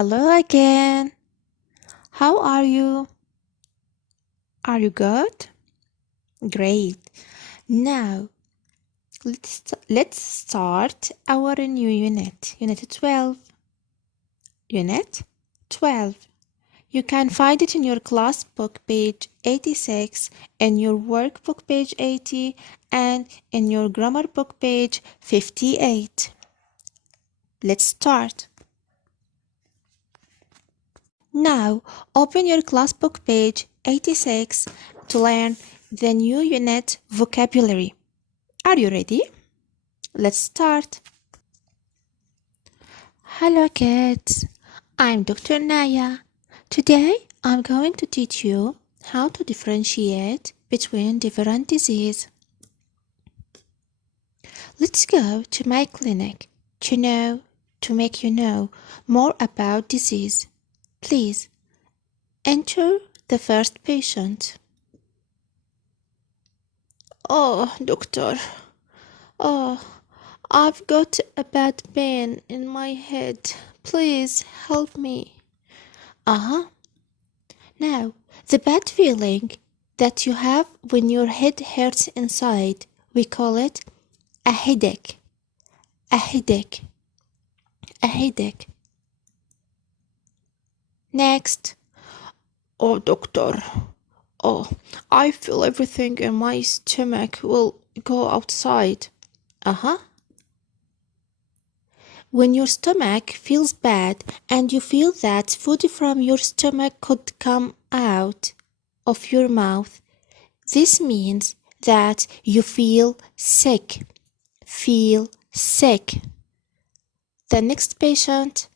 Hello again. How are you? Are you good? Great. Now, let's start our new unit. Unit 12. Unit 12. You can find it in your class book page 86, in your workbook page 80, and in your grammar book page 58. Let's start. Now, open your class book page 86 to learn the new unit vocabulary. Are you ready? Let's start. Hello kids, I'm Dr. Naya. Today I'm going to teach you how to differentiate between different diseases. Let's go to my clinic to make you know more about disease. Please enter the first patient. Oh, doctor. Oh, I've got a bad pain in my head. Please help me. Uh-huh. Now, the bad feeling that you have when your head hurts inside, we call it a headache. A headache. A headache. Next. Oh, doctor. Oh, I feel everything in my stomach will go outside. Uh-huh. When your stomach feels bad and you feel that food from your stomach could come out of your mouth, this means that you feel sick. Feel sick. The next patient.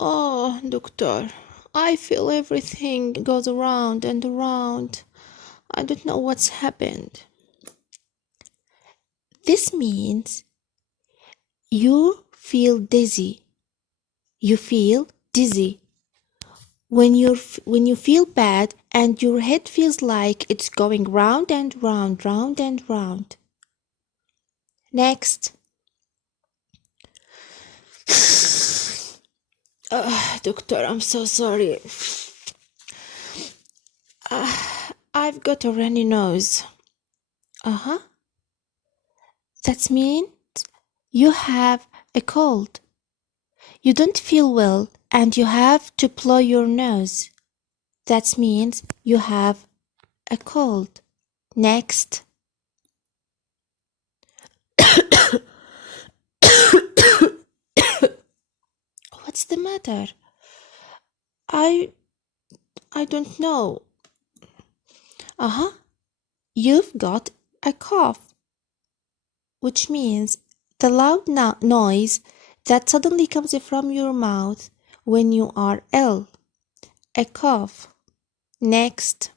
Oh, doctor, I feel everything goes around and around. I don't know what's happened. This means you feel dizzy. You feel dizzy. When you feel bad and your head feels like it's going round and round, round and round. Next. Doctor, I'm so sorry. I've got a runny nose. Uh-huh. That means you have a cold. You don't feel well and you have to blow your nose. That means you have a cold. Next. What's the matter? I don't know. Uh-huh. You've got a cough, which means the loud noise that suddenly comes from your mouth when you are ill. A cough. Next.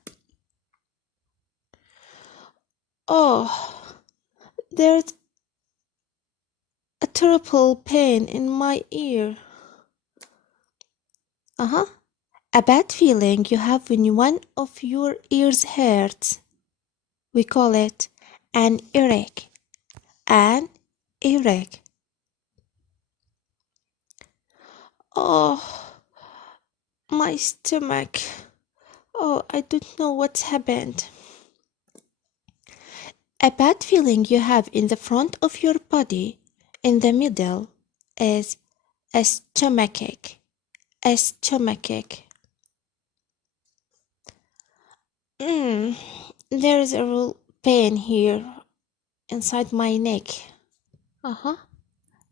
Oh, there's a terrible pain in my ear. Uh-huh. A bad feeling you have when one of your ears hurts. We call it an earache. An earache. Oh, my stomach. Oh, I don't know what's happened. A bad feeling you have in the front of your body, in the middle, is a stomachache. A stomachache. There is a real pain here inside my neck. Uh-huh.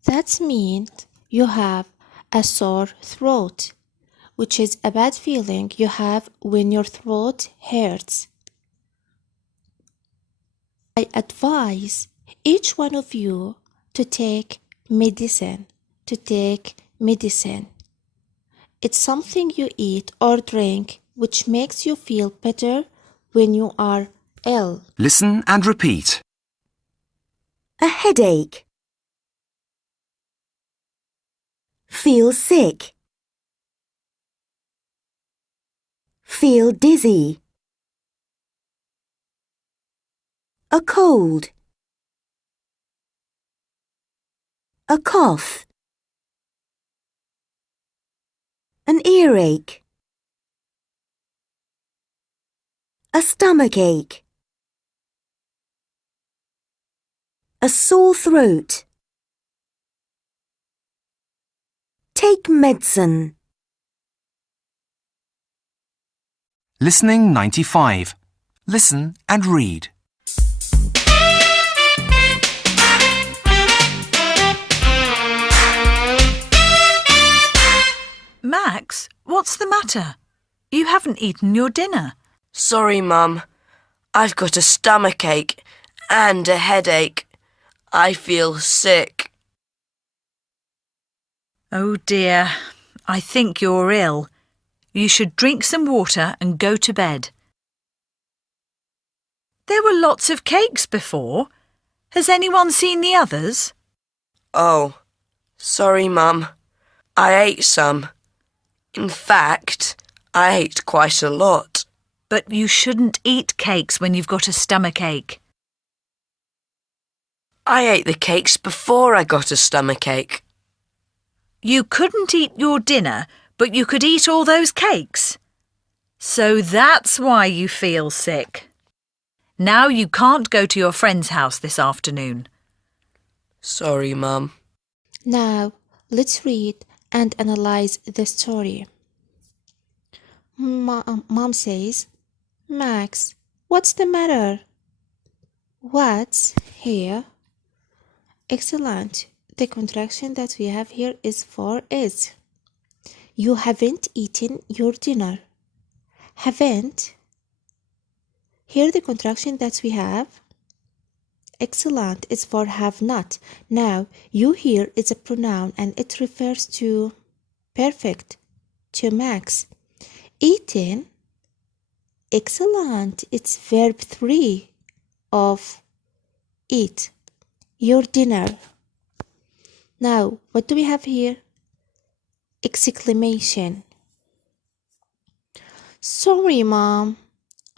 That means you have a sore throat, which is a bad feeling you have when your throat hurts. I advise each one of you to take medicine. It's something you eat or drink which makes you feel better when you are ill. Listen and repeat. A headache. Feel sick. Feel dizzy. A cold. A cough. An earache. A stomachache. A sore throat. Take medicine. Listening 95. Listen and read. Max, what's the matter? You haven't eaten your dinner. Sorry, Mum. I've got a stomachache and a headache. I feel sick. Oh dear, I think you're ill. You should drink some water and go to bed. There were lots of cakes before. Has anyone seen the others? Oh, sorry, Mum. I ate some. In fact, I ate quite a lot. But you shouldn't eat cakes when you've got a stomachache. I ate the cakes before I got a stomachache. You couldn't eat your dinner, but you could eat all those cakes. So that's why you feel sick. Now you can't go to your friend's house this afternoon. Sorry, Mum. Now, let's read and analyze the story. Mom says, Max, what's the matter? What's here? Excellent. The contraction that we have here is for is. You haven't eaten your dinner. Haven't. Here the contraction that we have. Excellent is for have not. Now, you here is a pronoun and it refers to perfect, to Max. Eaten. Excellent. It's verb 3 of eat. Your dinner. Now, what do we have here? Exclamation. Sorry, Mom.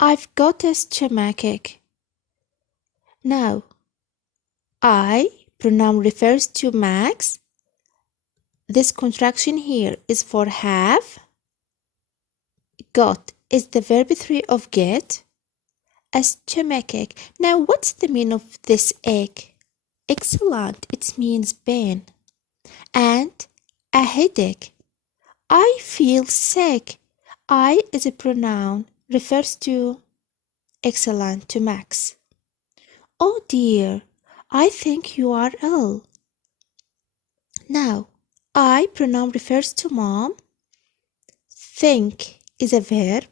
I've got a stomachache. Now, I pronoun refers to Max. This contraction here is for have. Got is the verb 3 of get. A stomachache. Now, what's the meaning of this ache? Excellent. It means pain. And a headache. I feel sick. I is a pronoun, refers to excellent, to Max. Oh dear, I think you are ill. Now, I pronoun refers to Mom. Think is a verb.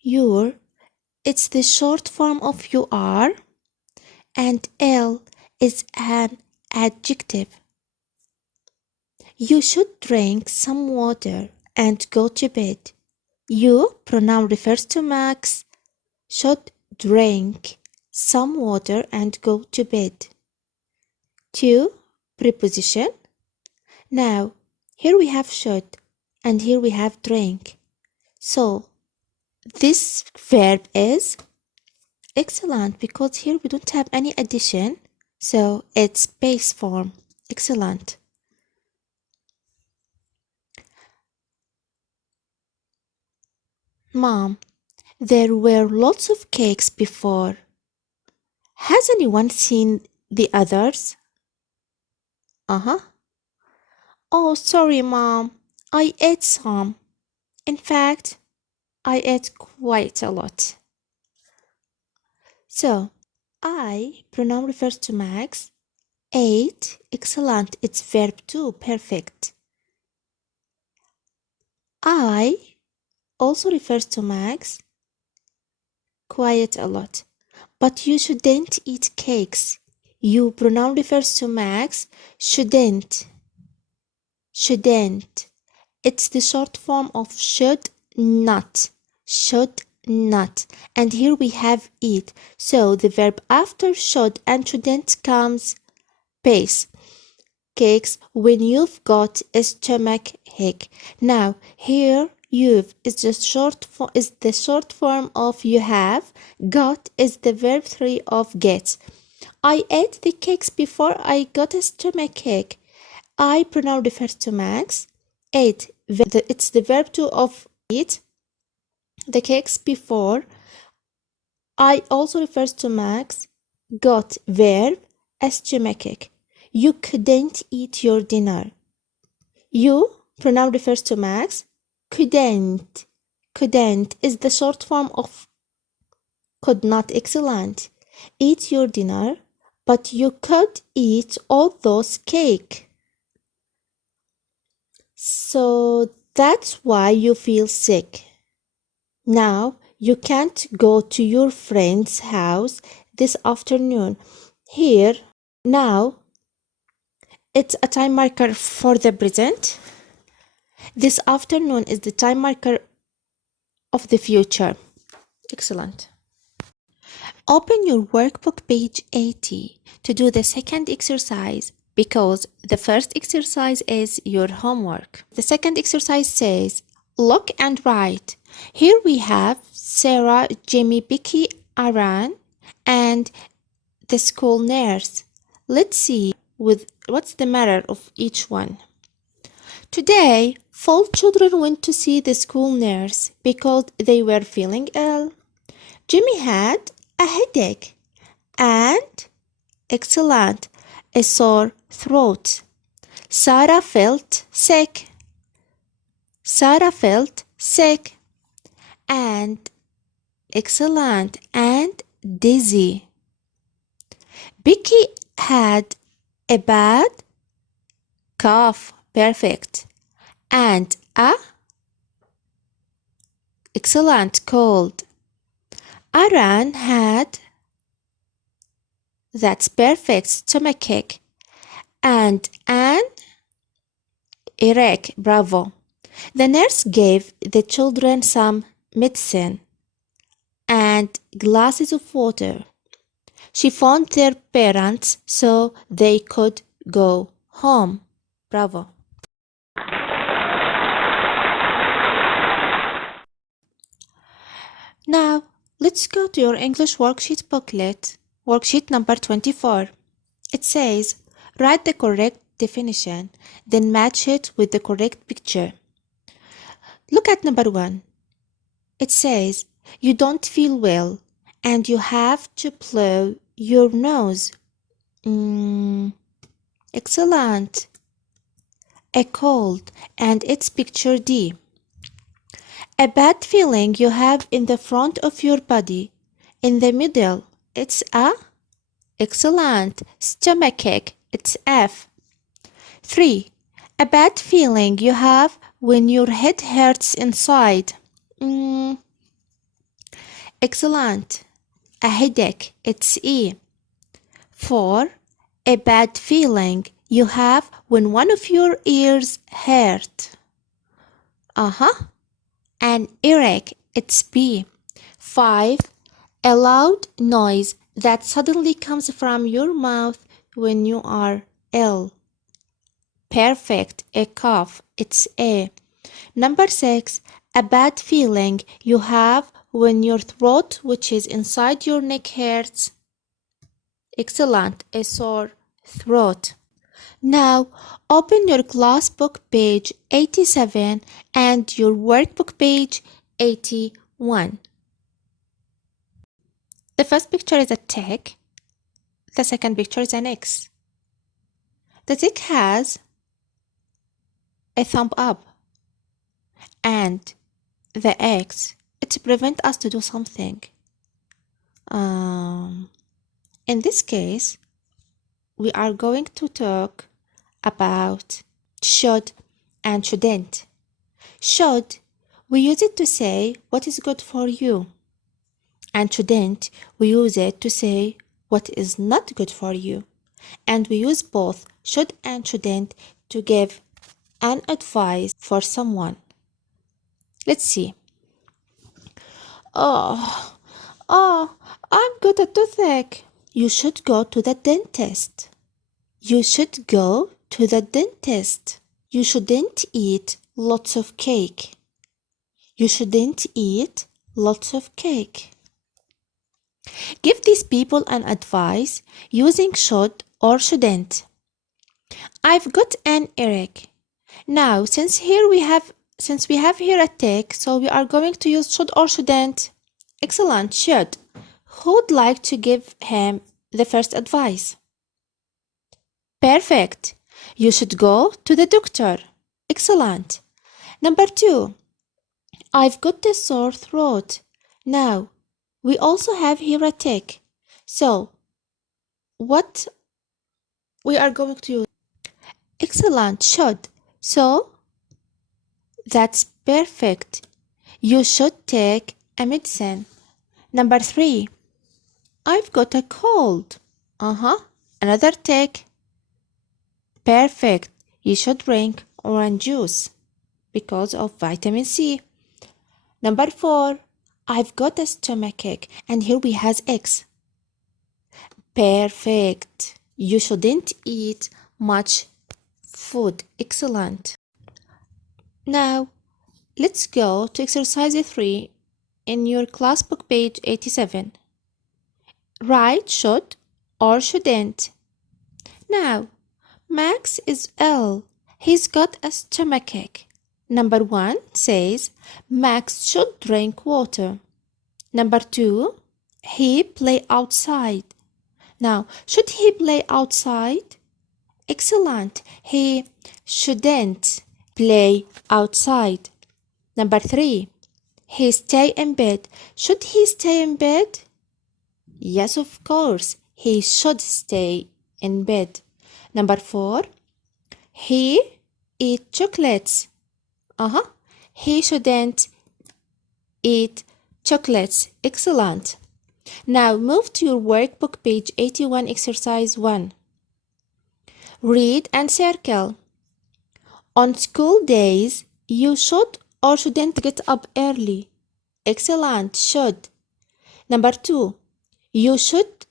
Your, it's the short form of you are. And ill is an adjective. You should drink some water and go to bed. You, pronoun refers to Max, should drink some water and go to bed. To, preposition. Now, here we have should and here we have drink. So, this verb is excellent because here we don't have any addition. So, it's base form. Excellent. Mom, there were lots of cakes before. Has anyone seen the others? Oh, sorry, Mom. I ate some. In fact, I ate quite a lot. So, I, pronoun refers to Max. Ate, excellent. It's verb 2, perfect. I also refers to Max. Quite a lot. But you shouldn't eat cakes. You, pronoun refers to Max. Shouldn't. Shouldn't. It's the short form of should not. Should not. And here we have eat. So the verb after should and shouldn't comes base. Cakes when you've got a stomach ache. Now here you've is the short form of you have. Got is the verb 3 of get. I ate the cakes before I got a stomach ache. I pronoun refers to Max. ate. It's the verb to of eat the cakes before. I also refers to Max. Got verb stomachache. You couldn't eat your dinner. You pronoun refers to Max. Couldn't. Couldn't is the short form of could not. Excellent. Eat your dinner, but you could eat all those cake. So that's why you feel sick. Now you can't go to your friend's house this afternoon. Here, now, it's a time marker for the present. This afternoon is the time marker of the future. Excellent. Open your workbook page 80 to do the second exercise because the first exercise is your homework. The second exercise says, look and write. Here we have Sarah, Jimmy, Becky, Aran, and the school nurse. Let's see what's the matter of each one. Today, 4 children went to see the school nurse because they were feeling ill. Jimmy had a headache and, excellent, a sore throat. Sarah felt sick. Sarah felt sick and, excellent, and dizzy. Becky had a bad cough, perfect, and a excellent cold. Aran had that's perfect stomachache and an earache. Bravo. The nurse gave the children some medicine and glasses of water. She phoned their parents so they could go home. Bravo. Now, let's go to your English worksheet booklet, worksheet number 24. It says, write the correct definition, then match it with the correct picture. Look at number 1. It says, you don't feel well and you have to blow your nose. Excellent. A cold, and it's picture D. A bad feeling you have in the front of your body. In the middle, it's a excellent stomachache. It's F. 3. A bad feeling you have when your head hurts inside. Excellent. A headache. It's E. 4. A bad feeling you have when one of your ears hurt. An earache. It's B. 5. A loud noise that suddenly comes from your mouth when you are ill. Perfect. A cough. It's A. Number 6. A bad feeling you have when your throat, which is inside your neck, hurts. Excellent. A sore throat. Now, open your class book page 87 and your workbook page 81. The first picture is a tick. The second picture is an X. The tick has a thumb up, and the X, it prevents us to do something. In this case, we are going to talk about should and shouldn't. Should, we use it to say what is good for you. And shouldn't, we use it to say what is not good for you. And we use both should and shouldn't to give an advice for someone. Let's see. Oh, I'm got a toothache. You should go to the dentist. You should go to the dentist. You shouldn't eat lots of cake. You shouldn't eat lots of cake. Give these people an advice using should or shouldn't. I've got an earache. Now, since we have here a tick, so we are going to use should or shouldn't. Excellent, should. Who'd like to give him the first advice? Perfect. You should go to the doctor. Excellent. Number 2. I've got a sore throat. Now, we also have here a tick. So, what we are going to use? Excellent, should. So, that's perfect. You should take a medicine. Number 3. I've got a cold. Another tick. Perfect. You should drink orange juice because of vitamin C. Number 4. I've got a stomachache, and here we has X. Perfect. You shouldn't eat much food. Excellent. Now, let's go to exercise 3 in your class book page 87. Write should or shouldn't. Now, Max is ill. He's got a stomachache. Number 1 says Max should drink water. Number 2, he play outside. Now, should he play outside? Excellent. He shouldn't play outside. Number 3, he stay in bed. Should he stay in bed? Yes, of course. He should stay in bed. Number 4, he eat chocolates. He shouldn't eat chocolates. Excellent. Now move to your workbook page 81, exercise 1. Read and circle. On school days, you should or shouldn't get up early. Excellent, should. Number 2, you should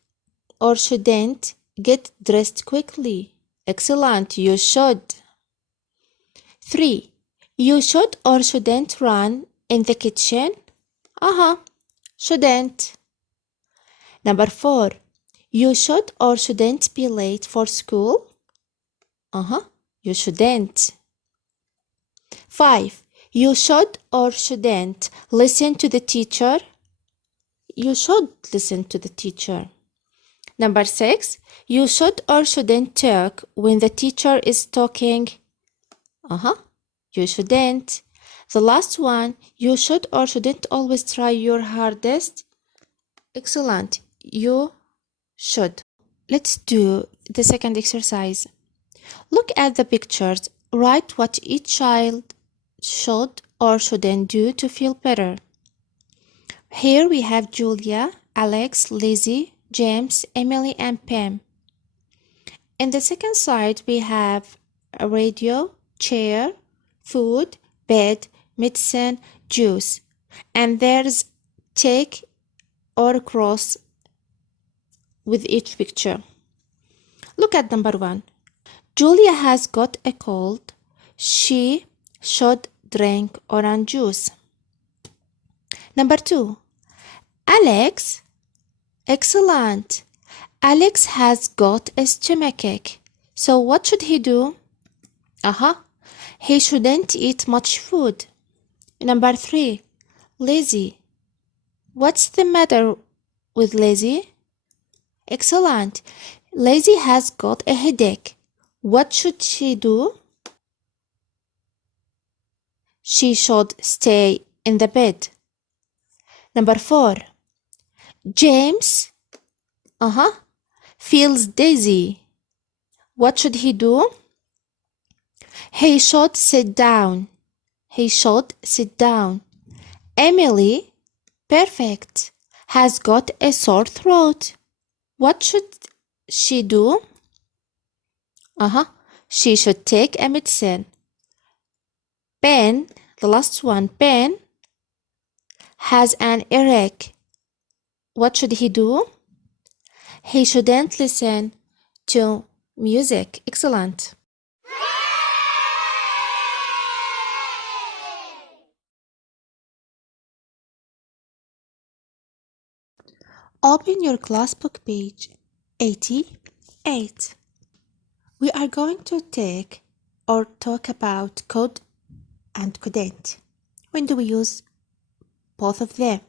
or shouldn't get dressed quickly. Excellent, you should. 3, you should or shouldn't run in the kitchen. Shouldn't. Number 4, you should or shouldn't be late for school. You shouldn't. 5, you should or shouldn't listen to the teacher. You should listen to the teacher. Number 6, you should or shouldn't talk when the teacher is talking. You shouldn't. The last one, you should or shouldn't always try your hardest. Excellent. You should. Let's do the second exercise. Look at the pictures. Write what each child should or shouldn't do to feel better. Here we have Julia, Alex, Lizzie, James, Emily, and Pam. In the second side, we have a radio, chair, food, bed, medicine, juice. And there's tick or cross with each picture. Look at number 1. Julia has got a cold. She should drink orange juice. Number 2. Alex. Excellent. Alex has got a stomachache. So what should he do? He shouldn't eat much food. Number 3. Lizzie. What's the matter with Lizzie? Excellent. Lizzie has got a headache. What should she do? She should stay in the bed. Number 4. James feels dizzy. What should he do? He should sit down. He should sit down. Emily, perfect, has got a sore throat. What should she do? She should take a medicine. Ben, the last one, Ben, has an earache. What should he do? He shouldn't listen to music. Excellent. Open your class book page 88. We are going to take or talk about could and couldn't. When do we use both of them?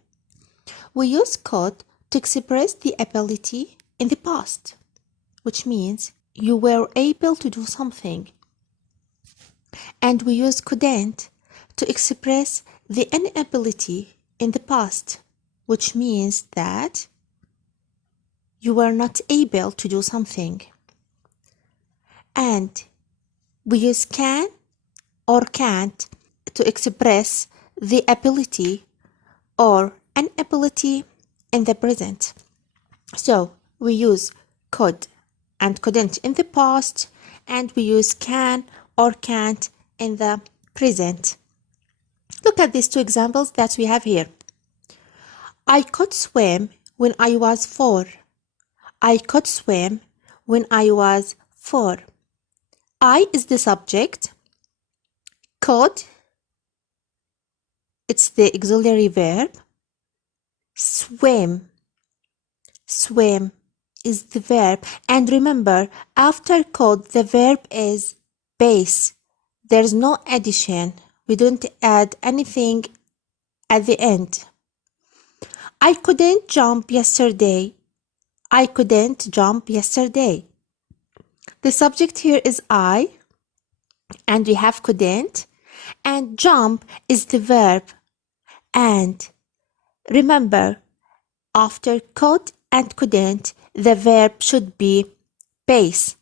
We use could to express the ability in the past, which means you were able to do something. And we use couldn't to express the inability in the past, which means that you were not able to do something. And we use can or can't to express the ability or inability in the present. So we use could and couldn't in the past, and we use can or can't in the present. Look at these two examples that we have here. I could swim when I was 4. I could swim when I was 4. I is the subject. Could, it's the auxiliary verb. Swim. Swim is the verb. And remember, after could, the verb is base. There's no addition. We don't add anything at the end. I couldn't jump yesterday. I couldn't jump yesterday. The subject here is I, and we have couldn't, and jump is the verb. And remember, after could and couldn't, the verb should be base.